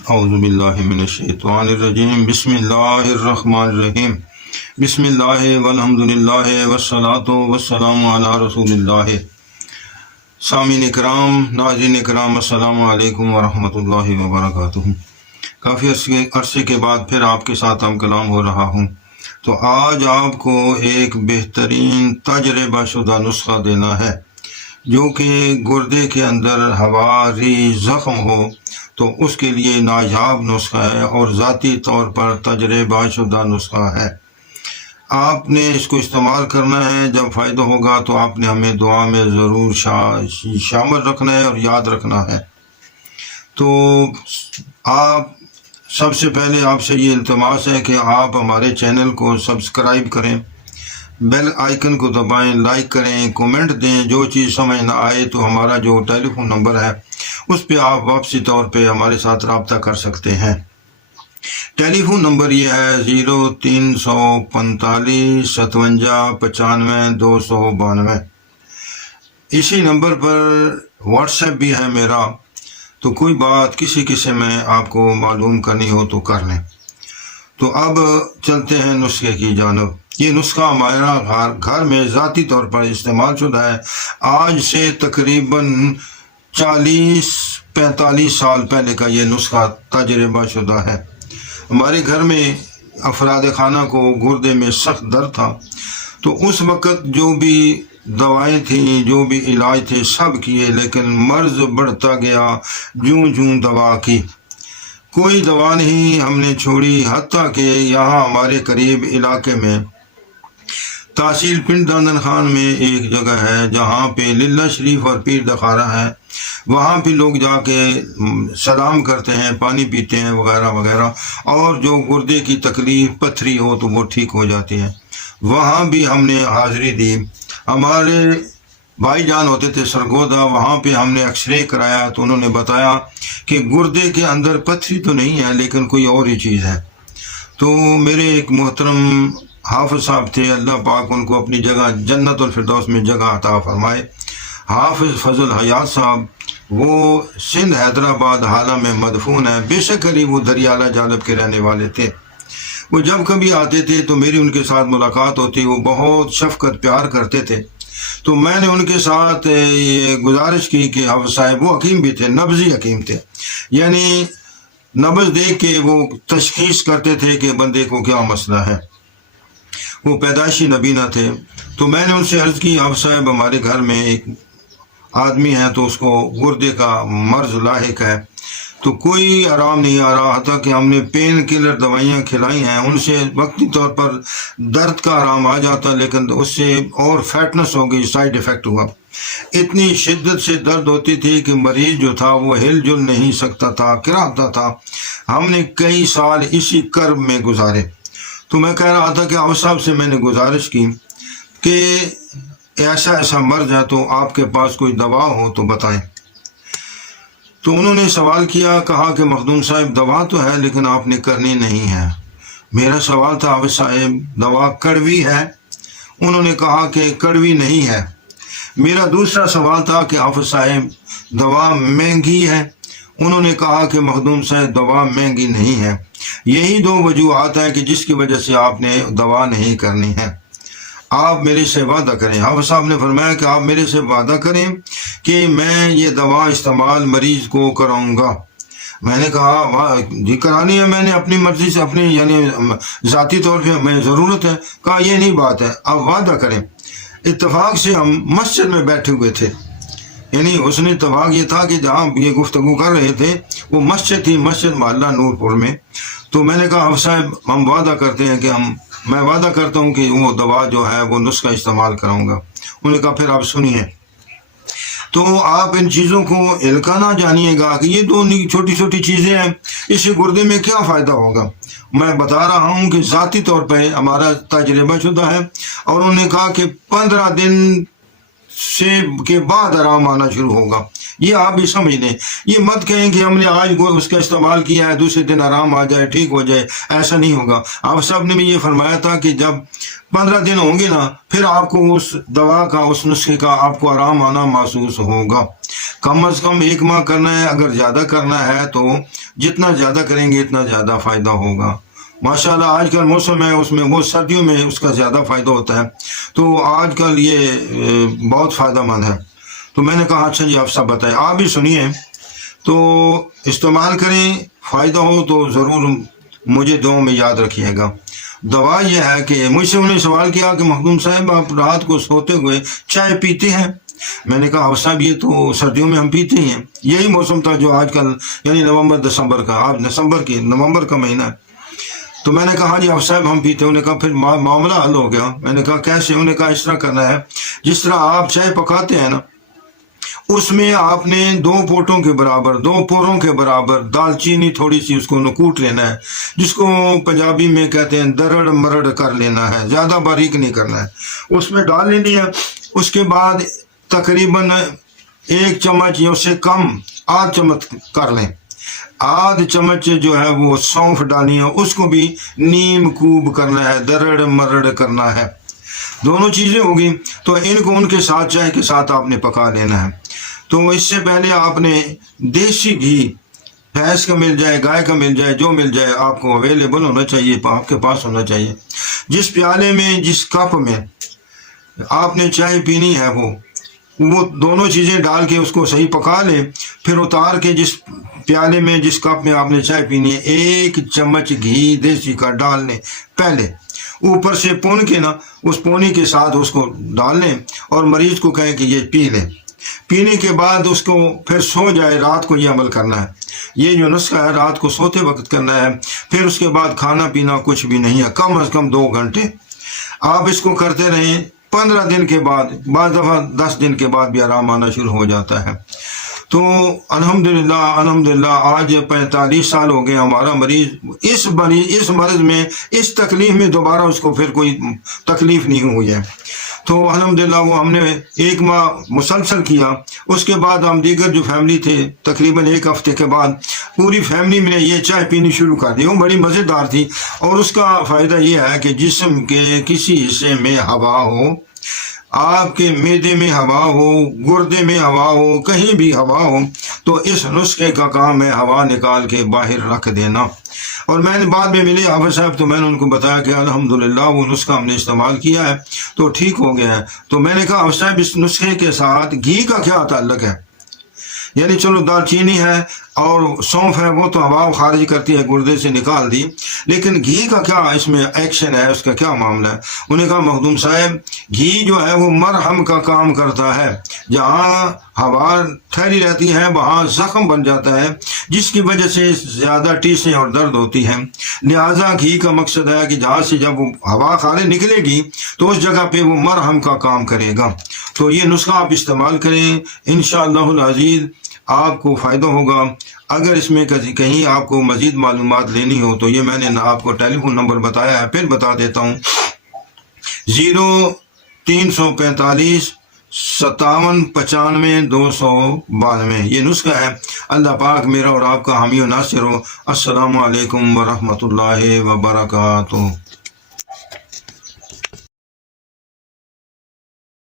اعوذ باللہ من الشیطان الرجیم بسم اللہ الرحمن الرحیم بسم اللہ والحمد للہ والصلاۃ والسلام علی رسول اللہ۔ سامعین اکرام، ناظرین اکرام، السلام علیکم ورحمۃ اللہ وبرکاتہ۔ کافی عرصے کے بعد پھر آپ کے ساتھ ہم کلام ہو رہا ہوں، تو آج آپ کو ایک بہترین تجربہ شدہ نسخہ دینا ہے، جو کہ گردے کے اندر ہواری زخم ہو تو اس کے لیے نایاب نسخہ ہے اور ذاتی طور پر تجربہ شدہ نسخہ ہے۔ آپ نے اس کو استعمال کرنا ہے، جب فائدہ ہوگا تو آپ نے ہمیں دعا میں ضرور شامل رکھنا ہے اور یاد رکھنا ہے۔ تو آپ سب سے پہلے آپ سے یہ التماس ہے کہ آپ ہمارے چینل کو سبسکرائب کریں، بیل آئیکن کو دبائیں، لائک کریں، کومنٹ دیں۔ جو چیز سمجھ نہ آئے تو ہمارا جو ٹیلی فون نمبر ہے اس پہ آپ واپسی طور پہ ہمارے ساتھ رابطہ کر سکتے ہیں۔ ٹیلی فون نمبر یہ ہے 0345 57 95 292۔ اسی نمبر پر واٹس ایپ بھی ہے میرا، تو کوئی بات کسی قسم میں آپ کو معلوم کرنی ہو تو کر لیں۔ تو اب چلتے ہیں نسخے کی جانب۔ یہ نسخہ ہمارا گھر میں ذاتی طور پر استعمال شدہ ہے۔ آج سے تقریباً 40-45 سال پہلے کا یہ نسخہ تجربہ شدہ ہے۔ ہمارے گھر میں افراد خانہ کو گردے میں سخت درد تھا، تو اس وقت جو بھی دوائیں تھیں، جو بھی علاج تھے، سب کیے، لیکن مرض بڑھتا گیا جوں جوں دوا کی۔ کوئی دوا نہیں ہم نے چھوڑی، حتیٰ کہ یہاں ہمارے قریب علاقے میں تحصیل پنڈ دندن خان میں ایک جگہ ہے جہاں پہ للہ شریف اور پیر دخارہ ہے، وہاں پہ لوگ جا کے سلام کرتے ہیں، پانی پیتے ہیں وغیرہ وغیرہ، اور جو گردے کی تکلیف پتھری ہو تو وہ ٹھیک ہو جاتی ہے۔ وہاں بھی ہم نے حاضری دی۔ ہمارے بھائی جان ہوتے تھے سرگودا، وہاں پہ ہم نے ایکس رے کرایا تو انہوں نے بتایا کہ گردے کے اندر پتھری تو نہیں ہے لیکن کوئی اور ہی چیز ہے۔ تو میرے ایک محترم حافظ صاحب تھے، اللہ پاک ان کو اپنی جگہ جنت الفردوس میں جگہ عطا فرمائے، حافظ فضل حیات صاحب، وہ سندھ حیدرآباد حالہ میں مدفون ہے۔ بے شک وہ دریالہ جالب کے رہنے والے تھے۔ وہ جب کبھی آتے تھے تو میری ان کے ساتھ ملاقات ہوتی، وہ بہت شفقت پیار کرتے تھے۔ تو میں نے ان کے ساتھ یہ گزارش کی کہ حافظ صاحب، وہ حکیم بھی تھے، نبضی حکیم تھے، یعنی نبض دیکھ کے وہ تشخیص کرتے تھے کہ بندے کو کیا مسئلہ ہے۔ وہ پیدائشی نبینا تھے۔ تو میں نے ان سے عرض کی، حافظ صاحب ہمارے گھر میں ایک آدمی ہے تو اس کو گردے کا مرض لاحق ہے، تو کوئی آرام نہیں آ رہا، حتیٰ کہ ہم نے پین کلر دوائیاں کھلائی ہیں، ان سے وقتی طور پر درد کا آرام آ جاتا، لیکن اس سے اور فیٹنس ہو گئی، سائیڈ افیکٹ ہوا۔ اتنی شدت سے درد ہوتی تھی کہ مریض جو تھا وہ ہل جل نہیں سکتا تھا، کراتا تھا۔ ہم نے کئی سال اسی کرب میں گزارے۔ تو میں کہہ رہا تھا کہ حافظ صاحب سے میں نے گزارش کی کہ ایسا مرض ہے تو آپ کے پاس کوئی دوا ہو تو بتائیں۔ تو انہوں نے سوال کیا، کہا کہ مخدوم صاحب دوا تو ہے لیکن آپ نے کرنی نہیں ہے۔ میرا سوال تھا، حافظ صاحب دوا کڑوی ہے؟ انہوں نے کہا کہ کڑوی نہیں ہے۔ میرا دوسرا سوال تھا کہ حافظ صاحب دوا مہنگی ہے؟ انہوں نے کہا کہ مخدوم صاحب دوا مہنگی نہیں ہے۔ یہی دو وجوہات ہیں کہ جس کی وجہ سے آپ نے دوا نہیں کرنی ہے۔ آپ میرے سے وعدہ کریں۔ حافظ صاحب نے فرمایا کہ آپ میرے سے وعدہ کریں کہ میں یہ دوا استعمال مریض کو کراؤں گا۔ میں نے کہا جی کرانی ہے، میں نے اپنی مرضی سے، اپنی یعنی ذاتی طور پہ میں ضرورت ہے۔ کہا یہ نہیں بات ہے، آپ وعدہ کریں۔ اتفاق سے ہم مسجد میں بیٹھے ہوئے تھے، یعنی اس نے اتفاق یہ تھا کہ جہاں یہ گفتگو کر رہے تھے وہ مسجد تھی، مسجد محلہ نور پور میں۔ تو میں نے کہا حافظ صاحب ہم وعدہ کرتے ہیں کہ میں وعدہ کرتا ہوں کہ وہ دوا جو ہے وہ نسخہ استعمال کراؤں گا۔ انہوں نے کہا پھر آپ سنیے، تو آپ ان چیزوں کو ہلکا نہ جانیے گا کہ یہ دو چھوٹی چھوٹی چیزیں ہیں، اس سے گردے میں کیا فائدہ ہوگا۔ میں بتا رہا ہوں کہ ذاتی طور پہ ہمارا تجربہ شدہ ہے، اور انہوں نے کہا کہ 15 دن سے کے بعد آرام آنا شروع ہوگا۔ یہ آپ بھی سمجھ لیں، یہ مت کہیں کہ ہم نے آج اس کا استعمال کیا ہے دوسرے دن آرام آ جائے، ٹھیک ہو جائے، ایسا نہیں ہوگا۔ آپ صاحب نے بھی یہ فرمایا تھا کہ جب 15 دن ہوں گے نا، پھر آپ کو اس دوا کا، اس نسخے کا آپ کو آرام آنا محسوس ہوگا۔ کم از کم 1 ماہ کرنا ہے، اگر زیادہ کرنا ہے تو جتنا زیادہ کریں گے اتنا زیادہ فائدہ ہوگا۔ ماشاءاللہ آج کل موسم ہے اس میں وہ سردیوں میں اس کا زیادہ فائدہ ہوتا ہے، تو آج کل یہ بہت فائدہ مند ہے۔ تو میں نے کہا اچھا جی آپ سب بتائیں، آپ بھی سنیے تو استعمال کریں، فائدہ ہو تو ضرور مجھے دعاؤں میں یاد رکھیے گا۔ دوا یہ ہے کہ مجھ سے انہوں نے سوال کیا کہ مخدوم صاحب آپ رات کو سوتے ہوئے چائے پیتے ہیں؟ میں نے کہا صاحب یہ تو سردیوں میں ہم پیتے ہیں، یہی موسم تھا جو آج کل یعنی نومبر دسمبر کا، آپ نومبر کا مہینہ ہے۔ تو میں نے کہا جی آپ صاحب ہم پیتے ہیں۔ انہوں نے کہا پھر معاملہ حل ہو گیا۔ میں نے کہا کیسے؟ انہوں نے کہا اس طرح کرنا ہے، جس طرح آپ چائے پکاتے ہیں نا، اس میں آپ نے 2 پوٹوں کے برابر، 2 پوروں کے برابر دال چینی تھوڑی سی اس کو کوٹ لینا ہے، جس کو پنجابی میں کہتے ہیں درڑ مرڑ کر لینا ہے، زیادہ باریک نہیں کرنا ہے، اس میں ڈال لینی ہے۔ اس کے بعد تقریباً 1 چمچ یا اس سے کم آدھ چمچ کر لیں، آدھ چمچ جو ہے وہ سونف ڈالنی ہے، اس کو بھی نیم کوب کرنا ہے، درڑ مرڑ کرنا ہے، دونوں چیزیں ہوگی۔ تو ان کو ان کے ساتھ چائے کے ساتھ آپ نے پکا لینا ہے۔ تو اس سے پہلے آپ نے دیسی گھی، بھینس کا مل جائے، گائے کا مل جائے، جو مل جائے آپ کو اویلیبل ہونا چاہیے، آپ کے پاس ہونا چاہیے۔ جس پیالے میں، جس کپ میں آپ نے چائے پینی ہے وہ دونوں چیزیں ڈال کے اس کو صحیح پکا لیں، پھر اتار کے جس پیالے میں، جس کپ میں آپ نے چائے پینی ہے 1 چمچ گھی دیسی کا ڈال لیں پہلے، اوپر سے پون کے نا اس پونی کے ساتھ اس کو ڈال لیں اور مریض کو کہیں کہ یہ پی لیں۔ پینے کے بعد اس کو پھر سو جائے، رات کو یہ عمل کرنا ہے، یہ جو نسخہ ہے رات کو سوتے وقت کرنا ہے۔ پھر اس کے بعد کھانا پینا کچھ بھی نہیں ہے، کم از کم 2 گھنٹے آپ اس کو کرتے رہیں۔ 15 دن کے بعد، بعض دفعہ 10 دن کے بعد بھی آرام آنا شروع ہو جاتا ہے۔ تو الحمدللہ آج 45 سال ہو گئے ہمارا مریض اس مرض میں، اس تکلیف میں دوبارہ اس کو پھر کوئی تکلیف نہیں ہوئی ہے۔ تو الحمدللہ وہ ہم نے 1 ماہ مسلسل کیا۔ اس کے بعد ہم دیگر جو فیملی تھے تقریباً 1 ہفتے کے بعد پوری فیملی میں نے یہ چائے پینی شروع کر دی۔ وہ بڑی مزیدار تھی، اور اس کا فائدہ یہ ہے کہ جسم کے کسی حصے میں ہوا ہو، آپ کے معدے میں ہوا ہو، گردے میں ہوا ہو، کہیں بھی ہوا ہو، تو اس نسخے کا کام ہے ہوا نکال کے باہر رکھ دینا۔ اور میں نے بعد میں ملے حافظ صاحب، تو میں نے ان کو بتایا کہ الحمدللہ وہ نسخہ ہم نے استعمال کیا ہے تو ٹھیک ہو گیا ہے۔ تو میں نے کہا حافظ صاحب اس نسخے کے ساتھ گھی کا کیا تعلق ہے؟ یعنی چلو دال چینی ہے اور سونف ہے، وہ تو ہوا خارج کرتی ہے، گردے سے نکال دی، لیکن گھی کا کیا اس میں ایکشن ہے، اس کا کیا معاملہ ہے؟ انہوں نے کہا مخدوم صاحب گھی جو ہے وہ مرہم کا کام کرتا ہے، جہاں ہوا ٹھہری رہتی ہے وہاں زخم بن جاتا ہے، جس کی وجہ سے زیادہ ٹیسیں اور درد ہوتی ہیں۔ لہٰذا گھی کا مقصد ہے کہ جہاں سے جب وہ ہوا خارج نکلے گی تو اس جگہ پہ وہ مرہم کا کام کرے گا۔ تو یہ نسخہ آپ استعمال کریں، انشاءاللہ العزیز آپ کو فائدہ ہوگا۔ اگر اس میں کہیں آپ کو مزید معلومات لینی ہو تو یہ میں نے آپ کو ٹیلی فون نمبر بتایا ہے، پھر بتا دیتا ہوں، 0345 57 95 292 یہ نسخہ ہے۔ اللہ پاک میرا اور آپ کا حامی و ناصر ہو۔ السلام علیکم ورحمۃ اللہ وبرکاتہ۔